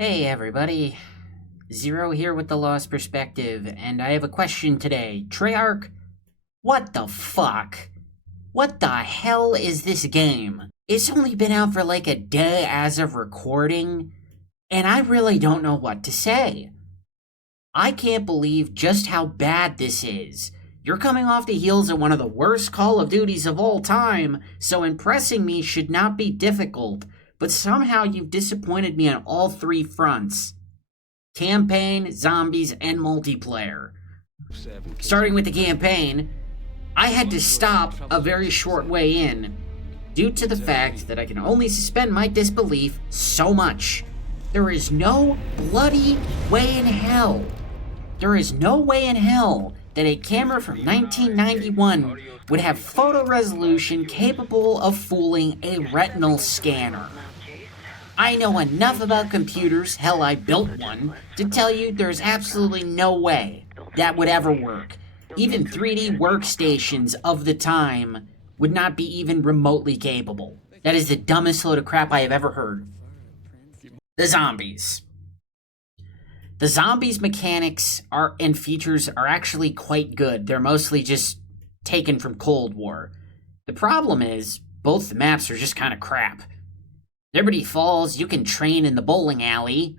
Hey everybody, Zero here with the Lost Perspective, and I have a question today. Treyarch, what the fuck? What the hell is this game? It's only been out for like a day as of recording, and I really don't know what to say. I can't believe just how bad this is. You're coming off the heels of one of the worst Call of Duties of all time, so impressing me should not be difficult. But somehow you've disappointed me on all three fronts. Campaign, zombies, and multiplayer. Starting with the campaign, I had to stop a very short way in, due to the fact that I can only suspend my disbelief so much. There is no bloody way in hell. There is no way in hell that a camera from 1991 would have photo resolution capable of fooling a retinal scanner. I know enough about computers, hell I built one, to tell you there's absolutely no way that would ever work. Even 3D workstations of the time would not be even remotely capable. That is the dumbest load of crap I have ever heard. The zombies. The zombies mechanics and features are actually quite good. They're mostly just taken from Cold War. The problem is, both the maps are just kind of crap. Liberty Falls, you can train in the bowling alley.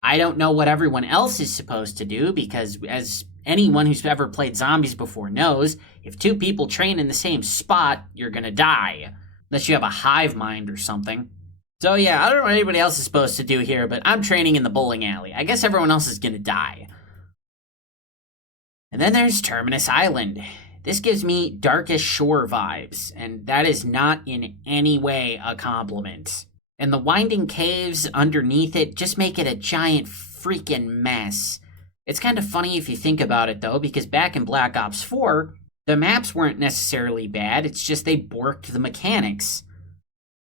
I don't know what everyone else is supposed to do, because as anyone who's ever played zombies before knows, if two people train in the same spot, you're gonna die. Unless you have a hive mind or something. So yeah, I don't know what anybody else is supposed to do here, but I'm training in the bowling alley. I guess everyone else is gonna die. And then there's Terminus Island. This gives me Darkest Shore vibes, and that is not in any way a compliment. And the winding caves underneath it just make it a giant freaking mess. It's kind of funny if you think about it, though, because back in Black Ops 4, the maps weren't necessarily bad, it's just they borked the mechanics.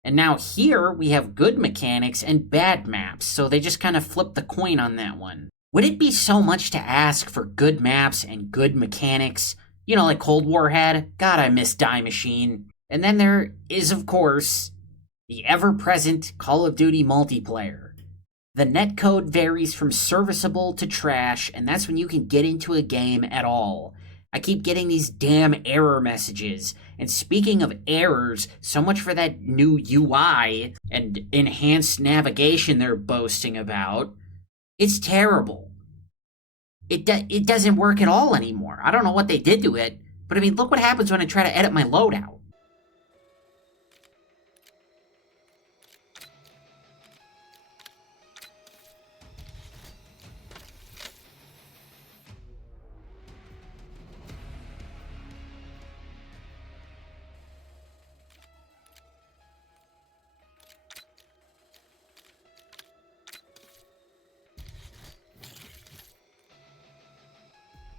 And now here, we have good mechanics and bad maps, so they just kind of flipped the coin on that one. Would it be so much to ask for good maps and good mechanics? You know, like Cold War had? God, I miss Die Machine. And then there is, of course, the ever-present Call of Duty multiplayer. The netcode varies from serviceable to trash, and that's when you can get into a game at all. I keep getting these damn error messages. And speaking of errors, so much for that new UI and enhanced navigation they're boasting about. It's terrible. It doesn't work at all anymore. I don't know what they did to it, but I mean, look what happens when I try to edit my loadout.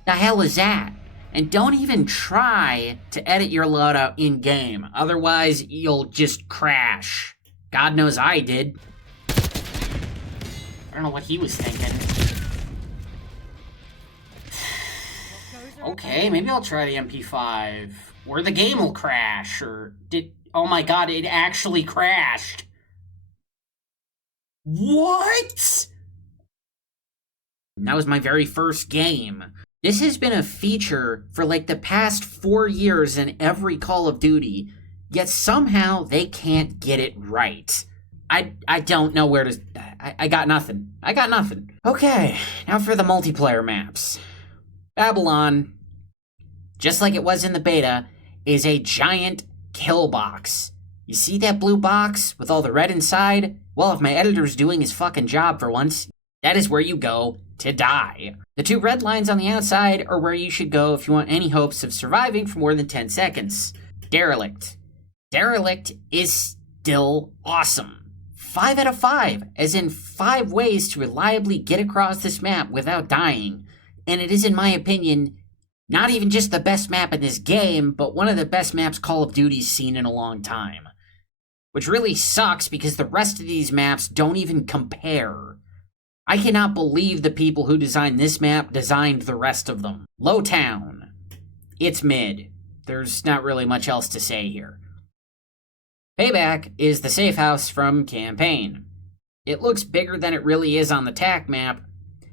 The hell is that? And don't even try to edit your loadout in-game, otherwise you'll just crash. God knows I did. I don't know what he was thinking. Okay, maybe I'll try the MP5. Or the game will crash, or oh my god, it actually crashed. What? That was my very first game. This has been a feature for like the past 4 years in every Call of Duty, yet somehow they can't get it right. I don't know where to... I got nothing. I got nothing. Okay, now for the multiplayer maps. Babylon, just like it was in the beta, is a giant kill box. You see that blue box with all the red inside? Well, if my editor's doing his fucking job for once, that is where you go to die. The two red lines on the outside are where you should go if you want any hopes of surviving for more than 10 seconds. Derelict. Derelict is still awesome. 5 out of 5, as in 5 ways to reliably get across this map without dying. And it is, in my opinion, not even just the best map in this game, but one of the best maps Call of Duty's seen in a long time. Which really sucks because the rest of these maps don't even compare. I cannot believe the people who designed this map designed the rest of them. Lowtown. It's mid. There's not really much else to say here. Payback is the safe house from Campaign. It looks bigger than it really is on the TAC map.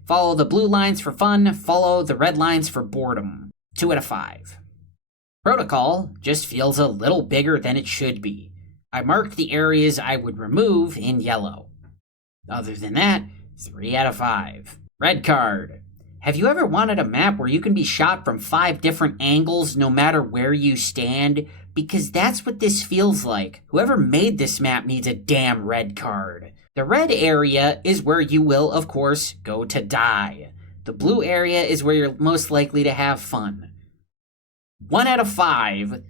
Follow the blue lines for fun, follow the red lines for boredom. 2 out of 5. Protocol just feels a little bigger than it should be. I marked the areas I would remove in yellow. Other than that, 3 out of 5. Red card. Have you ever wanted a map where you can be shot from 5 different angles no matter where you stand? Because that's what this feels like. Whoever made this map needs a damn red card. The red area is where you will, of course, go to die. The blue area is where you're most likely to have fun. 1 out of 5.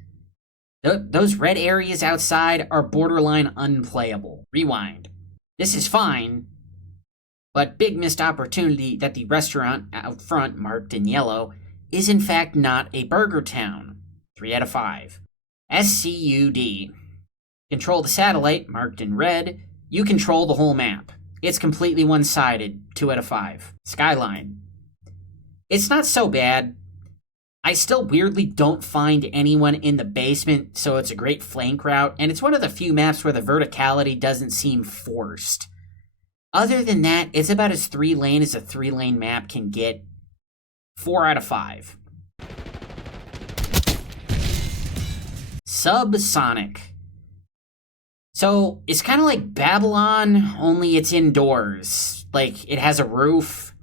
Those red areas outside are borderline unplayable. Rewind. This is fine, but big missed opportunity that the restaurant out front, marked in yellow, is in fact not a burger town. 3 out of 5. SCUD. Control the satellite, marked in red. You control the whole map. It's completely one-sided. 2 out of 5. Skyline. It's not so bad. I still weirdly don't find anyone in the basement, so it's a great flank route, and it's one of the few maps where the verticality doesn't seem forced. Other than that, it's about as 3-lane as a 3-lane map can get. 4 out of 5. Subsonic. So, it's kind of like Babylon, only it's indoors. Like, it has a roof.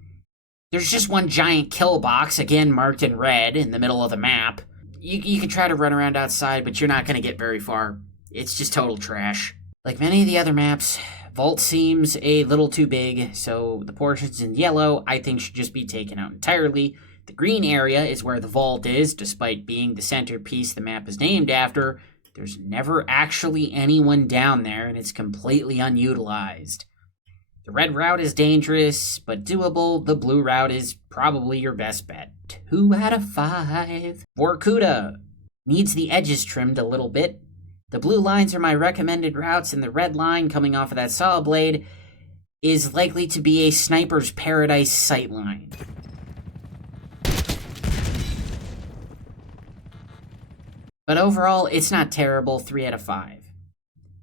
There's just one giant kill box, again marked in red, in the middle of the map. You can try to run around outside, but you're not going to get very far. It's just total trash. Like many of the other maps, Vault seems a little too big, so the portions in yellow I think should just be taken out entirely. The green area is where the Vault is, despite being the centerpiece the map is named after. There's never actually anyone down there, and it's completely unutilized. The red route is dangerous, but doable. The blue route is probably your best bet. 2 out of 5. Vorkuta. Needs the edges trimmed a little bit. The blue lines are my recommended routes, and the red line coming off of that saw blade is likely to be a sniper's paradise sightline. But overall, it's not terrible. 3 out of 5.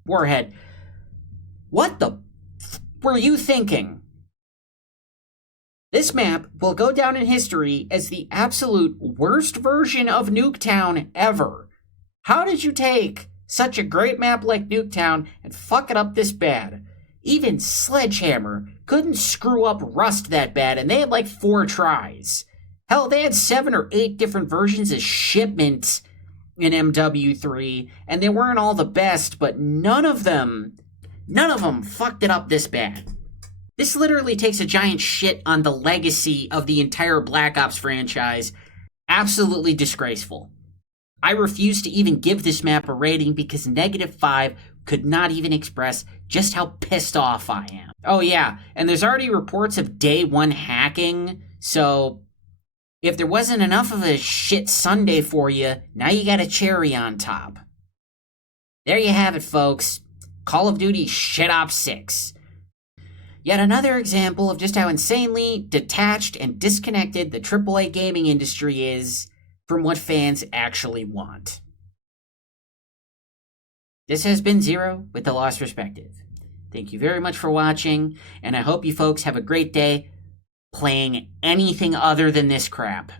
Warhead. What the were you thinking? This map will go down in history as the absolute worst version of Nuketown ever. How did you take such a great map like Nuketown and fuck it up this bad? Even Sledgehammer couldn't screw up Rust that bad, and they had like 4 tries. Hell, they had 7 or 8 different versions of Shipment in MW3, and they weren't all the best, but none of them fucked it up this bad. This literally takes a giant shit on the legacy of the entire Black Ops franchise. Absolutely disgraceful. I refuse to even give this map a rating because -5 could not even express just how pissed off I am. Oh yeah, and there's already reports of day 1 hacking, so if there wasn't enough of a shit Sunday for you, now you got a cherry on top. There you have it, folks. Call of Duty Shit Ops 6. Yet another example of just how insanely detached and disconnected the AAA gaming industry is from what fans actually want. This has been Zero with the Lost Perspective. Thank you very much for watching, and I hope you folks have a great day playing anything other than this crap.